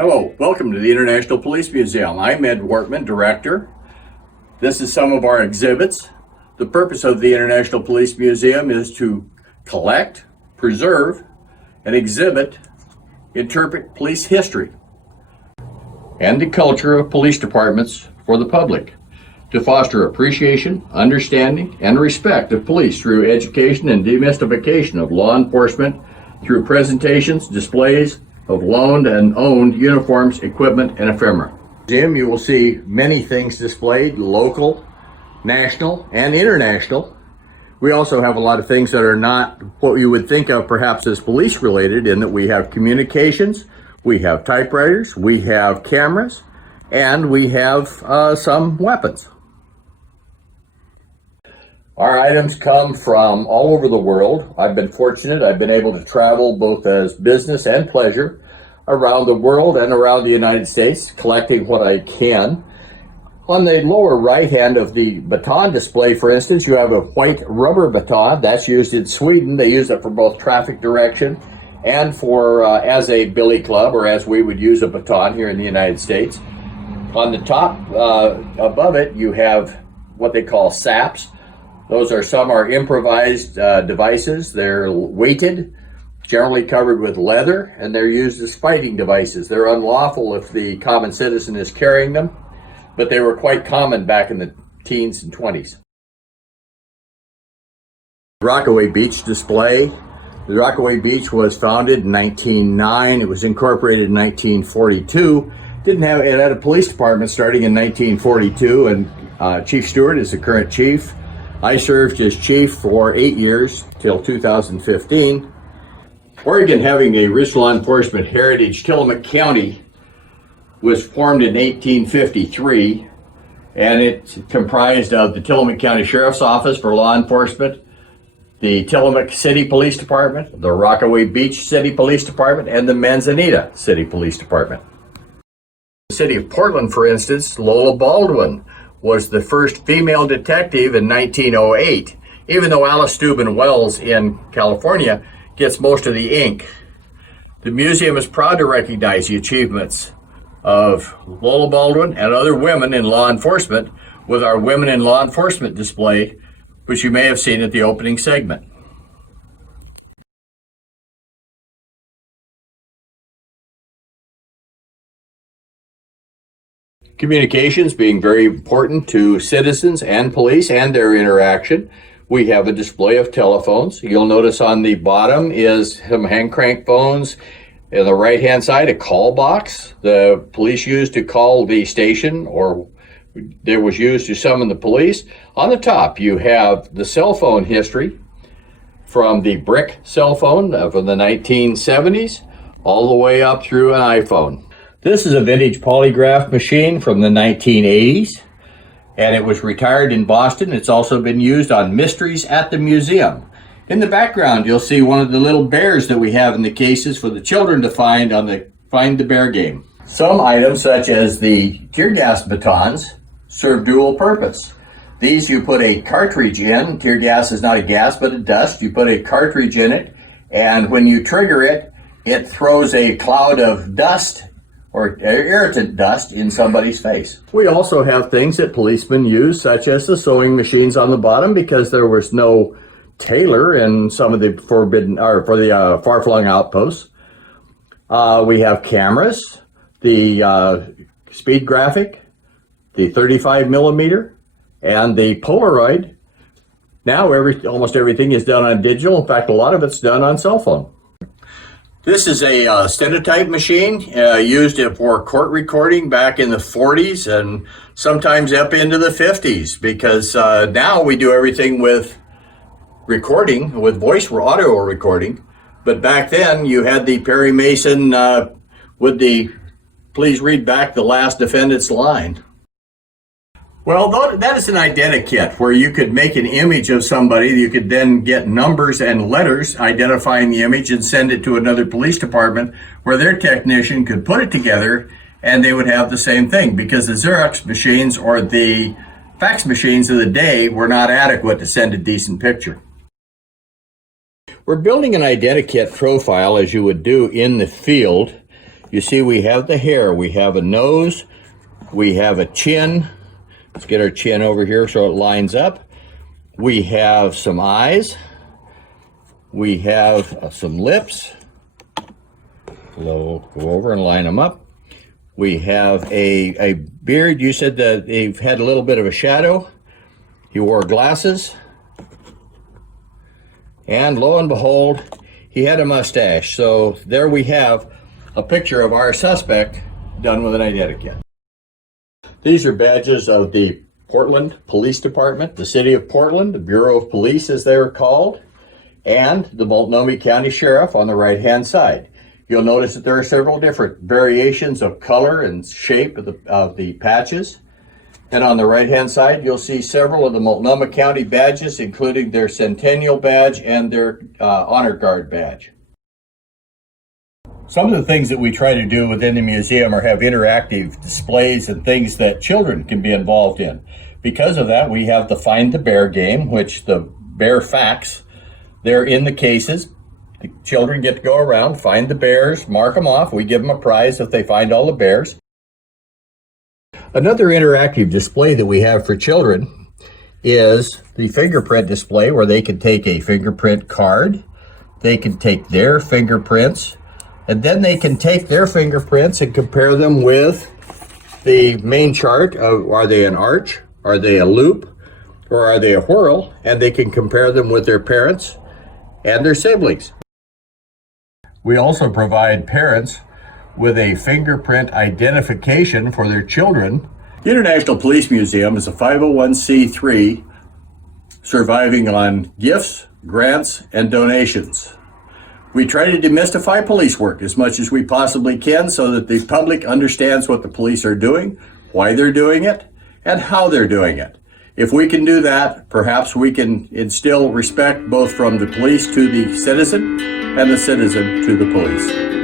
Hello, welcome to the International Police Museum. I'm Ed Wortman, Director. This is some of our exhibits. The purpose of the International Police Museum is to collect, preserve, and exhibit, interpret police history and the culture of police departments for the public, to foster appreciation, understanding, and respect of police through education and demystification of law enforcement through presentations, displays of loaned and owned uniforms, equipment, and ephemera. In the museum, you will see many things displayed, local, national, and international. We also have a lot of things that are not what you would think of perhaps as police related, in that we have communications, we have typewriters, we have cameras, and we have some weapons. Our items come from all over the world. I've been fortunate. I've been able to travel both as business and pleasure around the world and around the United States, collecting what I can. On the lower right hand of the baton display, for instance, you have a white rubber baton. That's used in Sweden. They use it for both traffic direction and for as a billy club, or as we would use a baton here in the United States. On the top above it, you have what they call SAPs. Some are improvised devices. They're weighted, generally covered with leather, and they're used as fighting devices. They're unlawful if the common citizen is carrying them, but they were quite common back in the teens and 20s. Rockaway Beach display. The Rockaway Beach was founded in 1909. It was incorporated in 1942. It had a police department starting in 1942, and Chief Stewart is the current chief. I served as chief for 8 years till 2015. Oregon, having a rich law enforcement heritage, Tillamook County was formed in 1853, and it's comprised of the Tillamook County Sheriff's Office for law enforcement, the Tillamook City Police Department, the Rockaway Beach City Police Department, and the Manzanita City Police Department. The city of Portland, for instance, Lola Baldwin was the first female detective in 1908, even though Alice Steuben Wells in California gets most of the ink. The museum is proud to recognize the achievements of Lola Baldwin and other women in law enforcement with our Women in Law Enforcement display, which you may have seen at the opening segment. Communications being very important to citizens and police and their interaction. We have a display of telephones. You'll notice on the bottom is some hand crank phones. On the right hand side, a call box the police used to call the station, or it was used to summon the police. On the top, you have the cell phone history from the brick cell phone from the 1970s all the way up through an iPhone. This is a vintage Polygraph machine from the 1980s, and it was retired in Boston. It's also been used on mysteries at the museum. In the background, you'll see one of the little bears that we have in the cases for the children to find on the Find the Bear game. Some items, such as the tear gas batons, serve dual purpose. These you put a cartridge in. Tear gas is not a gas, but a dust. You put a cartridge in it, and when you trigger it, it throws a cloud of dust or irritant dust in somebody's face. We also have things that policemen use, such as the sewing machines on the bottom, because there was no tailor in some of the far-flung outposts. We have cameras, the speed graphic, the 35 millimeter, and the Polaroid. Now almost everything is done on digital. In fact, a lot of it's done on cell phone. This is a stenotype machine used for court recording back in the 40s and sometimes up into the 50s, because now we do everything with recording, with voice audio recording. But back then you had the Perry Mason with the "please read back the last defendant's line." Well, that is an identikit where you could make an image of somebody. You could then get numbers and letters identifying the image and send it to another police department where their technician could put it together, and they would have the same thing, because the Xerox machines or the fax machines of the day were not adequate to send a decent picture. We're building an identikit profile as you would do in the field. You see we have the hair, we have a nose, we have a chin. Let's get our chin over here so it lines up. We have some eyes. We have some lips. Go over and line them up. We have a beard. You said that they've had a little bit of a shadow. He wore glasses. And lo and behold, he had a mustache. So there we have a picture of our suspect done with an identikit. These are badges of the Portland Police Department, the City of Portland, the Bureau of Police as they were called, and the Multnomah County Sheriff on the right-hand side. You'll notice that there are several different variations of color and shape of the patches. And on the right-hand side, you'll see several of the Multnomah County badges, including their Centennial badge and their Honor Guard badge. Some of the things that we try to do within the museum are have interactive displays and things that children can be involved in. Because of that, we have the Find the Bear game, which the bear facts, they're in the cases. The children get to go around, find the bears, mark them off. We give them a prize if they find all the bears. Another interactive display that we have for children is the fingerprint display, where they can take a fingerprint card, they can take their fingerprints, and then they can take their fingerprints and compare them with the main chart of, are they an arch, are they a loop, or are they a whirl, and they can compare them with their parents and their siblings. We also provide parents with a fingerprint identification for their children. The International Police Museum is a 501c3 surviving on gifts, grants, and donations. We try to demystify police work as much as we possibly can so that the public understands what the police are doing, why they're doing it, and how they're doing it. If we can do that, perhaps we can instill respect both from the police to the citizen and the citizen to the police.